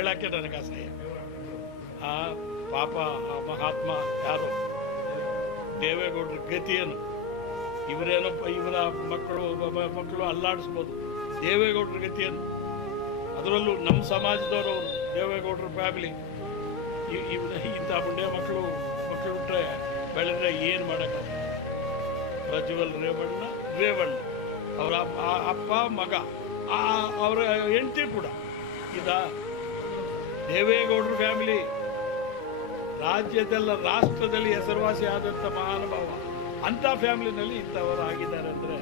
ಹೇಳಕ್ಕೆ ನನಗೆ ಅಸಹ್ಯ. ಆ ಪಾಪ, ಆ ಮಹಾತ್ಮ ಯಾರು? ದೇವೇಗೌಡರ ಗತಿಯೇನು ಇವರೇನೋ ಇವರ ಮಕ್ಕಳು ಮಕ್ಕಳು ಅಲ್ಲಾಡಿಸ್ಬೋದು. ದೇವೇಗೌಡರ ಗತಿಯೇನು ಅದರಲ್ಲೂ ನಮ್ಮ ಸಮಾಜದವರು ದೇವೇಗೌಡರ ಫ್ಯಾಮಿಲಿ ಇವ್ರ ಇಂಥ ಮುಂಡೆ ಮಕ್ಕಳು ಮಕ್ಕಳು ಬಿಟ್ಟರೆ ಬೆಳೆದ್ರೆ ಏನು ಮಾಡೋಕ್ಕಾಗಲ್ಲ ಪ್ರಜ್ವಲ್ ರೇವಣ್ಣ ರೇವಣ್ಣ. ಅವರ ಅಪ್ಪ ಮಗ ಅವರ ಹೆಂಡತಿ ಕೂಡ. ಇದ ದೇವೇಗೌಡರ ಫ್ಯಾಮಿಲಿ. ರಾಜ್ಯದಲ್ಲ ರಾಷ್ಟ್ರದಲ್ಲಿ ಹೆಸರುವಾಸಿ ಆದಂಥ ಮಹಾನುಭಾವ ಅಂಥ ಫ್ಯಾಮಿಲಿನಲ್ಲಿ ಇಂಥವರು ಆಗಿದ್ದಾರೆ ಅಂದರೆ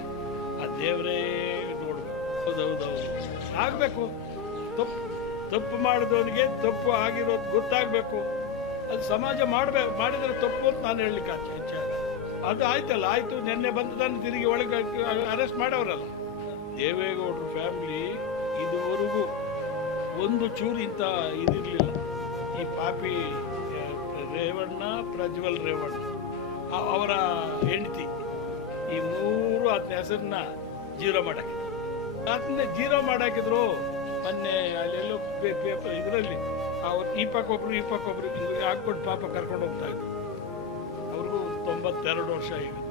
ಆ ದೇವರೇ ನೋಡು. ಹೌದೌದೌದು. ಆಗಬೇಕು. ತಪ್ಪು ತಪ್ಪು ಮಾಡಿದವನಿಗೆ ತಪ್ಪು ಆಗಿರೋದು ಗೊತ್ತಾಗಬೇಕು. ಅದು ಸಮಾಜ ಮಾಡಬೇಕು ಮಾಡಿದರೆ ತಪ್ಪು ಅಂತ ನಾನು ಹೇಳಲಿಕ್ಕೆ ಆಚೆ ಹೆಚ್ಚೆ ಅದು ಆಯ್ತಲ್ಲ, ಆಯಿತು. ನಿನ್ನೆ ಬಂದು ನಾನು ತಿರುಗಿ ಒಳಗೆ ಅರೆಸ್ಟ್ ಮಾಡವ್ರಲ್ಲ. ದೇವೇಗೌಡರ ಫ್ಯಾಮಿಲಿ ಇದುವರೆಗೂ ಒಂದು ಚೂರು ಇಂಥ ಇದಿರಲಿಲ್ಲ. ಈ ಪಾಪಿ ರೇವಣ್ಣ, ಪ್ರಜ್ವಲ್ ರೇವಣ್ಣ ಅವರ ಹೆಂಡತಿ, ಈ ಮೂರು ಆತನ ಹೆಸರನ್ನ ಜೀರೋ ಮಾಡಾಕಿದ್ರು ಆತನ ಜೀರೋ ಮಾಡಾಕಿದ್ರು, ಮೊನ್ನೆ ಅಲ್ಲೆಲ್ಲೋ ಪೇಪರ್ ಇದರಲ್ಲಿ ಅವ್ರು ಈ ಪಕ್ಕ ಒಬ್ರು, ಈ ಪಕ್ಕ ಒಬ್ರು ಹಾಕ್ಕೊಂಡು ಪಾಪ ಕರ್ಕೊಂಡು ಹೋಗ್ತಾ ಇದ್ರು. ಅವ್ರಿಗೂ ತೊಂಬತ್ತೆರಡು ವರ್ಷ ಆಗಿದೆ.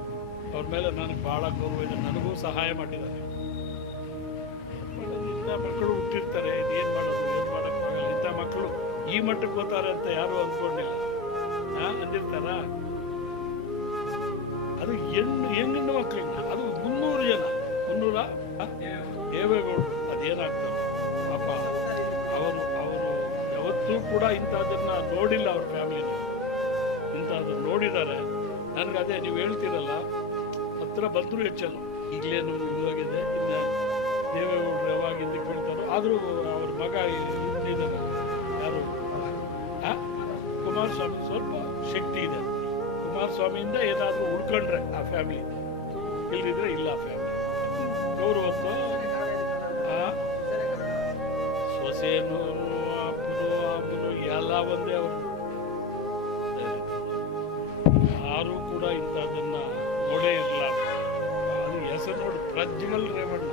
ಅವ್ರ ಮೇಲೆ ನನಗೆ ಭಾಳ ಗೌರವ ಇದೆ, ನನಗೂ ಸಹಾಯ ಮಾಡಿದ್ದಾರೆ. ಮಕ್ಕಳು ಹುಟ್ಟಿರ್ತಾರೆ ಏನು ಮಕ್ಕಳು ಈ ಮಟ್ಟಕ್ಕೆ ಹೋಗ್ತಾರೆ ಅಂತ ಯಾರು ಅಂದ್ಕೊಂಡಿಲ್ಲ. ಅಂದಿರ್ತಾರ? ಅದು ಹೆಣ್ಣು, ಹೆಣ್ಣಿನ ಮಕ್ಕಳಿಂದ, ಅದು ಮುನ್ನೂರು ಜನ. ಮುನ್ನೂರ? ದೇವೇಗೌಡರು. ಅದೇನಾಗ್ತಾರೆ ಪಾಪ. ಅವರು ಅವರು ಯಾವತ್ತೂ ಕೂಡ ಇಂಥದ್ದನ್ನ ನೋಡಿಲ್ಲ ಅವ್ರ ಫ್ಯಾಮಿಲಿನ ಇಂಥದ್ದು ನೋಡಿದ್ದಾರೆ. ನನಗೆ ಅದೇ, ನೀವು ಹೇಳ್ತೀರಲ್ಲ, ಹತ್ರ ಬಂದರೂ ಹೆಚ್ಚಲ್ಲ. ಈಗಲೇನು ಇದಾಗಿದೆ ಇನ್ನು ದೇವೇಗೌಡರು ಯಾವಾಗಿಂದ ಹಿಂದಕ್ಕೆ ಬೀಳ್ತಾರೋ ಆದರೂ ಅವ್ರ ಮಗ ಆ? ಕುಮಾರಸ್ವಾಮಿ ಸ್ವಲ್ಪ ಶಕ್ತಿ ಇದೆ. ಕುಮಾರಸ್ವಾಮಿಯಿಂದ ಏನಾದರೂ ಉಳ್ಕೊಂಡ್ರೆ ಆ ಫ್ಯಾಮಿಲಿ ಇಲ್ಲದಿದ್ರೆ ಇಲ್ಲ ಆ ಫ್ಯಾಮಿಲಿ ಆ, ಸೊಸೆನು, ಅಪ್ಪನು, ಅಮ್ಮನು ಎಲ್ಲ ಒಂದೇ ಅವರು. ಯಾರೂ ಕೂಡ ಇಂಥದ್ದನ್ನು ನೋಡೇ ಇರಲ್ಲ. ಅದು ಹೆಸರು ನೋಡಿ ಪ್ರಜ್ವಲ್ ರೇವಣ್ಣ.